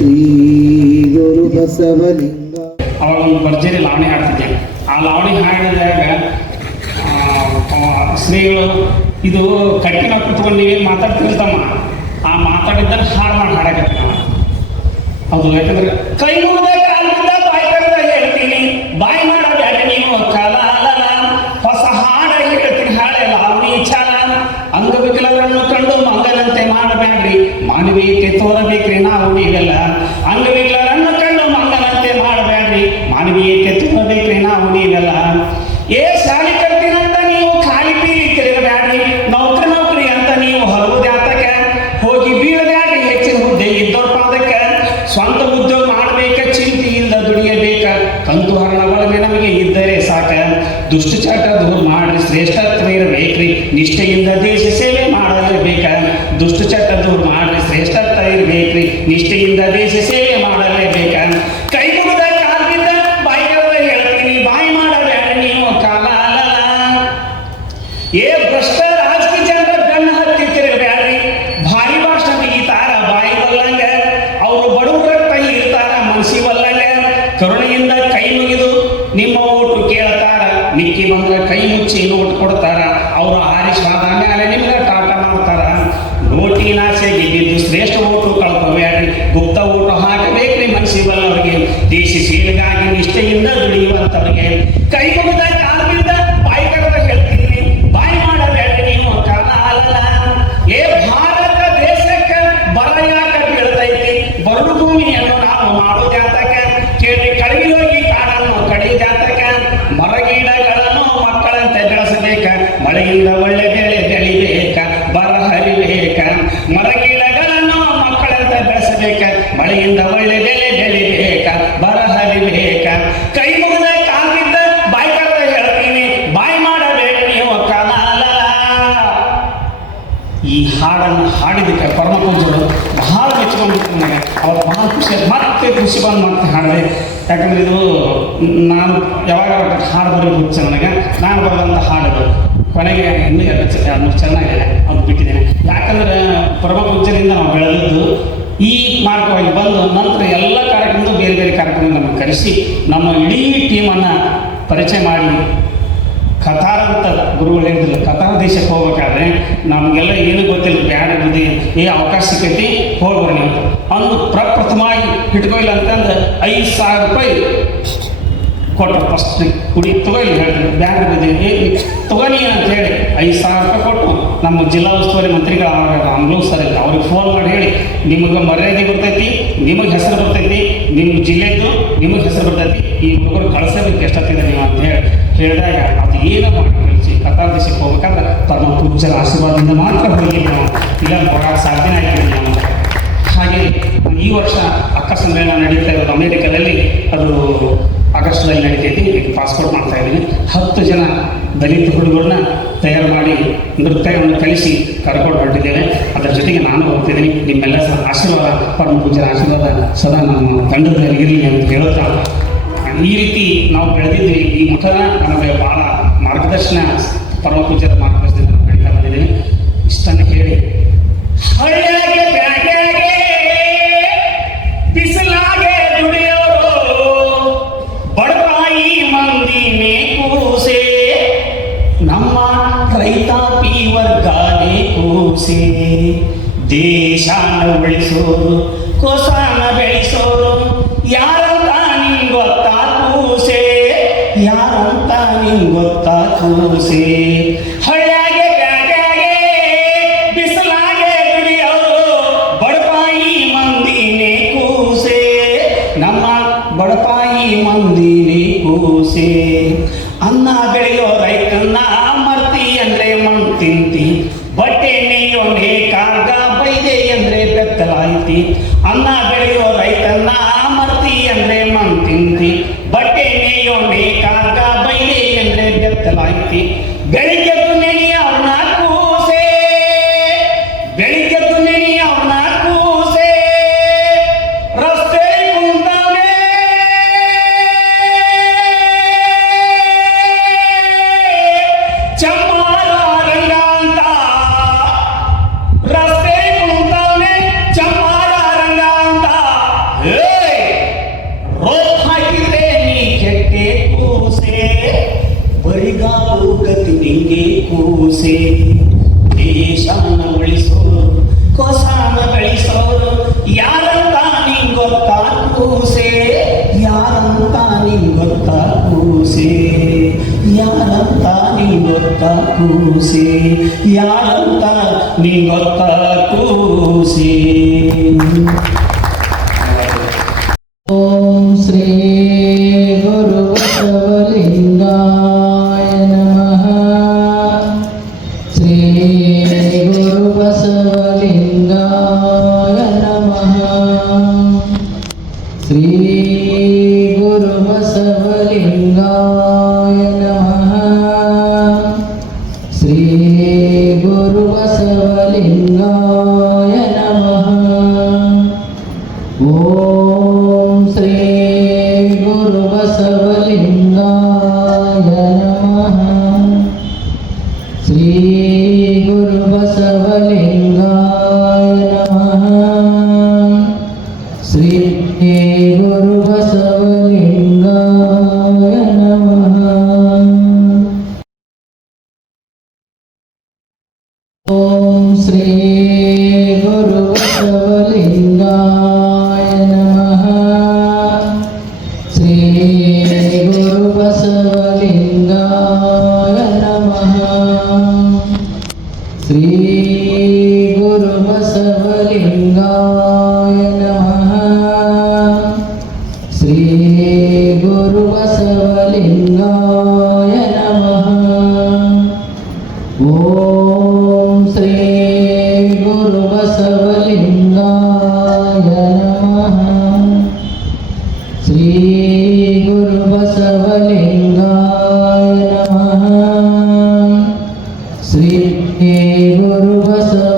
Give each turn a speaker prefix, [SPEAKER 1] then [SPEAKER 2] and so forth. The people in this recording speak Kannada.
[SPEAKER 1] ಶ್ರೀ
[SPEAKER 2] ಒಂದು ಭರ್ಜರಿ ಲಾವಣಿ ಹಾಡ್ತಿದ್ದೆ. ಆ ಲಾವಣಿ ಹಾಡಿದಾಗ ಶ್ರೀಗಳು, ಇದು ಕಟ್ಟಿನ ಕುತ್ಕೊಂಡು ನೀವೇನು ಮಾತಾಡ್ತಿರ್ತಮ್ಮ ಆ ಮಾತಾಡಿದ್ದಾಗ ಹಾಡು ಮಾಡಿ ಹೌದು ಯಾಕಂದ್ರೆ ಕೈ ಮುಗ್ದ ಬಾಯಿ ಕರೆದ ಹೇಳ್ತೀನಿ ಬಾಯಿ ಮಾಡಬೇಡ ನೀವು ಕಾಲ ಅಲ್ಲಲ್ಲ ಹೊಸ ಹಾಡ ಹೇಳ್ತೀನಿ ಹಾಳೆ ಲಾವಣಿ ಚಾಲ ಅಂಗವಿಕಲರನ್ನು ಕಂಡು ಮಂಗನಂತೆ ಮಾಡಬೇಡ್ರಿ ಮಾನವೀಯತೆ ತೋರಬೇಕ್ರಿ ನಾವು ನೀವೆಲ್ಲ. ಅಂಗವಿಕಲರನ್ನ ಕಂಡು ಮಂಗನಂತೆ ಮಾಡಬೇಡ್ರಿ. ಮಾನವೀಯತೆ ತೋರಬೇಕ್ರಿ ನಾವು ನೀವೆಲ್ಲ. ಏ ಶಾಲಿ ಅಂತ ನೀವು ಖಾಲಿ ಪೀಲಿ ತಿರುಗಬೇಡ್ರಿ. ನೌಕರಿ ನೌಕರಿ ಅಂತ ನೀವು ಹರವುದ್ಯಾತಕ ಹೋಗಿ ಬೀಳಬ್ಯಾಡ್ರಿ ಹೆಚ್ಚಿನ ಹುದ್ದೆ ಇದ್ದವ್ರ ಪಾದಕ್ಕೆ. ಸ್ವಂತ ಉದ್ಯೋಗ ಮಾಡಬೇಕ, ಚಿಂತೆಯಿಂದ ದುಡಿಯಬೇಕ. ಕಂತು ಹರಣಗಳ ನಮಗೆ ಇದ್ದರೆ ಸಾಕ. ದುಷ್ಟಚಾಟ ದೂರ ಮಾಡ್ರಿ, ಶ್ರೇಷ್ಠತ್ವ ಇರಬೇಕ್ರಿ. ನಿಷ್ಠೆಯಿಂದ ದೇಶ ಸೇವೆ ಮಾಡಲೇಬೇಕ ದುಷ್ಟಚಟ ನಿಷ್ಠೆಯಿಂದ ದೇಶ ಸೇವೆ ಮಾಡಲೇಬೇಕ ಕೈ ಮುಗಿದ ಕಾಲ್ ಬಿದ್ದ ಬಾಯಿ ಕರೆದ ಹೇಳ್ತೀನಿ, ಬಾಯಿ ಮಾಡಬೇಡ ನೀನು ಕಾಲ ಅಲ್ಲಲ್ಲ ಏ ಭ್ರಷ್ಟ ರಾಜಕೀಯ ಜನರ ಬೆನ್ನ ಹತ್ತಿ ಬ್ಯಾಡ್ರಿ ಭಾರಿ ಭಾಷಣ ತೆಗಿತಾರ ಬಾಯಿ ಬಲ್ಲಂಗ. ಅವರು ಬಡವರ ಕೈ ಇರ್ತಾರ ಮನಸ್ಸಿ ಬಲ್ಲಂಗ. ಕರುಣೆಯಿಂದ ಕೈ ಮುಗಿದು ನಿಮ್ಮ ಓಟು ಕೇಳ್ತಾರ. ಮಿಕ್ಕಿ ಬಂದ್ರೆ ಕೈ ಮುಚ್ಚಿ ನೋಟ್ ಕೊಡ್ತಾರ. ಒಳ್ಳೆ ಬೆಳೆ ಬೆಳಿಬೇಕ, ಬರ ಹರಿಬೇಕ ಮರಗಿಡಗಳನ್ನು ಮಕ್ಕಳಂತ ಬೆಳೆಸಬೇಕ, ಮಳೆಯಿಂದ ಒಳ್ಳೆ ಬೆಳೆ ಬೆಳಿಬೇಕ, ಬರ ಹರಿಬೇಕ. ಕೈ ಮುಗಿದ ಕಾಲಿದ್ದ ಬಾಯಿ ಕರೆದ ಹೇಳ್ತೀನಿ ಬಾಯಿ ಮಾಡಬೇಕು ನೀವು ಕಮಲ. ಈ ಹಾಡನ್ನು ಹಾಡಿದಕ್ಕೆ ಪರಮಪೂಜರು ಬಹಳ ಮೆಚ್ಕೊಂಡಿತ್ತು ನನಗೆ ಅವ್ರು ಬಹಳ ಖುಷಿ. ಮತ್ತೆ ಖುಷಿ ಬಂದು ಮತ್ತೆ ಹಾಡಿದೆ. ಯಾಕಂದ್ರೆ ಇದು ನಾನು ಯಾವಾಗ ಹಾಡು ಬರೀ ಹುಚ್ಚ ನನಗೆ. ನಾನು ಬರೆದಂಥ ಹಾಡು ಕೊನೆಗೆ ಇನ್ನೂ ಎರಡು ಮೂರು ಚೆನ್ನಾಗಿದೆ. ಅದು ಬಿಟ್ಟಿದ್ದೇನೆ. ಯಾಕಂದ್ರೆ ಪರಮ ಪೂಜ್ಯರಿಂದ ನಾವು ಬೆಳೆದದ್ದು ಈ ಮಾರ್ಗವಾಗಿ ಬಂದು ನಂತರ ಎಲ್ಲ ಕಾರ್ಯಕ್ರಮದ ಬೇರೆ ಬೇರೆ ಕಾರ್ಯಕ್ರಮ ನಮ್ಮ ಕರೆಸಿ ನಮ್ಮ ಇಡೀ ಟೀಮನ್ನು ಪರಿಚಯ ಮಾಡಿ. ಕತಾರ್ ಅಂತ ಗುರುಗಳು ಹೇಳಿದ್ರು ಕತಾರ್ ದೇಶಕ್ಕೆ ಹೋಗ್ಬೇಕಾದ್ರೆ ನಮಗೆಲ್ಲ ಏನು ಗೊತ್ತಿಲ್ಲ, ಬ್ಯಾಡ ಬುದ್ಧಿ, ಏ ಅವಕಾಶ ಸಿಕ್ಕೈತಿ ಹೋಗ್ಬರ್ರಿ ನೀವು. ಅಂದು ಪ್ರಪ್ರಥಮವಾಗಿ ಇಟ್ಕೊಯಿಲ್ಲ ಅಂತಂದು ಐದು ಸಾವಿರ ರೂಪಾಯಿ ಕೊಟ್ಟರು. ಫಸ್ಟ್ ಕುಡಿ, ತಗೊಳ್ಳಿ ಹೇಳಿದ್ರು ಬ್ಯಾಡ ಬುದ್ಧಿ ಏ ತಗೊಳ್ಳಿ ಅಂತ ಹೇಳಿ ಐದು ಸಾವಿರ ರೂಪಾಯಿ ಕೊಟ್ಟು ನಮ್ಮ ಜಿಲ್ಲಾ ಉಸ್ತುವಾರಿ ಮಂತ್ರಿಗಳಾಗ ಅಂಗ್ಲೂರ್ ಸರ್ ಇಲ್ಲ ಅವ್ರಿಗೆ ಫೋನ್ ಮಾಡಿ ಹೇಳಿ, ನಿಮಗೆ ಮರ್ಯಾದೆ ಬರ್ತೈತಿ, ನಿಮಗೆ ಹೆಸರು ಬರ್ತೈತಿ, ನಿಮ್ಮ ಜಿಲ್ಲೆದ್ದು ನಿಮಗೆ ಹೆಸರು ಬರ್ತೈತಿ, ಈ ಹುಡುಗರು ಕಳಿಸಬೇಕು ಎಷ್ಟಾಗ್ತಿದೆ ನೀವು ಅಂತ ಹೇಳಿ ಹೇಳಿದಾಗ ಅದು ಏನೋ ಮಾಡಿ ಕಳಿಸಿ ಕತಾರ್ ದೇಶಕ್ಕೆ ಹೋಗ್ಬೇಕಾದ್ರೆ ತಮ್ಮ ಪೂಜ್ಯರ ಆಶೀರ್ವಾದದಿಂದ ಮಾತ್ರ ಹೋಗಿ ನಾವು ಇಲ್ಲ ಬರೋಕ್ಕೆ ಸಾಧ್ಯನೇ ಆಗಿಲ್ಲ ನಾವು ಹಾಗೆ ಈ ವರ್ಷ ಅಕ್ಕ ಸಮ್ಮೇಳನ ನಡೀತಾ ಇರೋದು ಅಮೇರಿಕಾದಲ್ಲಿ, ಅದು ಆಗಸ್ಟ್ನಲ್ಲಿ ನಡೀತೈತಿ ಪಾಸ್ಪೋರ್ಟ್ ಹತ್ತು ಜನ ದಲಿತ ಹುಡುಗರನ್ನ ತಯಾರು ಮಾಡಿ ನೃತ್ಯವನ್ನು ಕಲಿಸಿ ಕರ್ಕೊಂಡು ಹೊರಟಿದ್ದೇವೆ ಅದರ ಜೊತೆಗೆ ನಾನು ಹೋಗ್ತಿದ್ದೀನಿ. ನಿಮ್ಮೆಲ್ಲ ಆಶೀರ್ವಾದ ಪರಮ ಪೂಜ್ಯರ ಆಶೀರ್ವಾದ ಸದಾ ನಮ್ಮ ತಂಡದ ಇರಲಿ ಅಂತ ಹೇಳುತ್ತಾ ಈ ರೀತಿ ನಾವು ಬೆಳೆದಿದ್ದೀವಿ. ಈ ಮಠನ ನಮಗೆ ಭಾಳ ಮಾರ್ಗದರ್ಶನ ಪರಮ ಪೂಜರ ಮಾರ್ಗದರ್ಶನದಿಂದ ನಮ್ಮ ರೈತಾಪಿ ವರ್ಗಾನೇ ಕೂಸೆ ದೇಶಾನ ಉಳಿಸೋರು ಕೋಸಾನ ಬೆಳೆಸೋರು ಯಾರಂತ ನಿಂಗ್ ಗೊತ್ತಾ ಕೂಸೆ ಯಾರಂತ ನಿಂಗ್ ಗೊತ್ತಾ ಕೂಸೆ ಹಳ್ಳಿಯಾಗೆ ಬ್ಯಾಗ್ಯಾಗೆ ಬಿಸಿಲಾಗೆ ದುಡಿಯೋರು, ಬಡಪಾಯಿ ಮಂದಿನೇ ಕೂಸೆ ನಮ್ಮ ಬಡಪಾಯಿ ಮಂದಿನೇ ಕೂಸೆ ಅನ್ನ ಬೆಳೆಯೋ ರೈತನ್ನ ಮರ್ತಿ ಅಂದ್ರೆ ಮಣ್ಣು ತಿಂತಿ. ಬಟ್ಟೆ ನೇಯೋ ಕಾರ್ಗ ಬೈದೆ ಅಂದ್ರೆ ಬೆತ್ತಲಾಯ್ತಿ ಅನ್ನ ಬೆಳೆಯೋ ರೈತನ್ನ ಮರ್ತಿ ಅಂದ್ರೆ ಮಣ್ಣು ತಿಂತಿ. ಬಟ್ಟೆ ನೇಯೋ ಕಾರ್ಗ ಬೈದೆ ಅಂದ್ರೆ ಬೆತ್ತಲಾಯ್ತಿ ಬೆಳಿಗ್ಗೆ ಕೂಸೆ ದೇಶಾನ ಉಳಿಸೋರು ಕೊಸಾನ ಬೆಳೆಸೋರು ಯಾರಂತ ನಿಂಗ್ ಗೊತ್ತಾ ಕೂಸೆ ಯಾರಂತ ನಿಂಗ್ ಗೊತ್ತಾ ಕೂಸೆ ಯಾರಂತ ನಿಂಗ್ ಗೊತ್ತಾ ಕೂಸೆ ಯಾರಂತ ನಿಂಗ್ ಗೊತ್ತಾ ಕೂಸೆ
[SPEAKER 1] ಓಂ ಶ್ರೀ ಶ್ರೀ ಗುರು ಬಸವಲಿಂಗಾಯ ನಮಃ ಶ್ರೀ गुरु नमः श्रीगुरुबसवलिङ्गाय नमः। गुरु श्री गुरु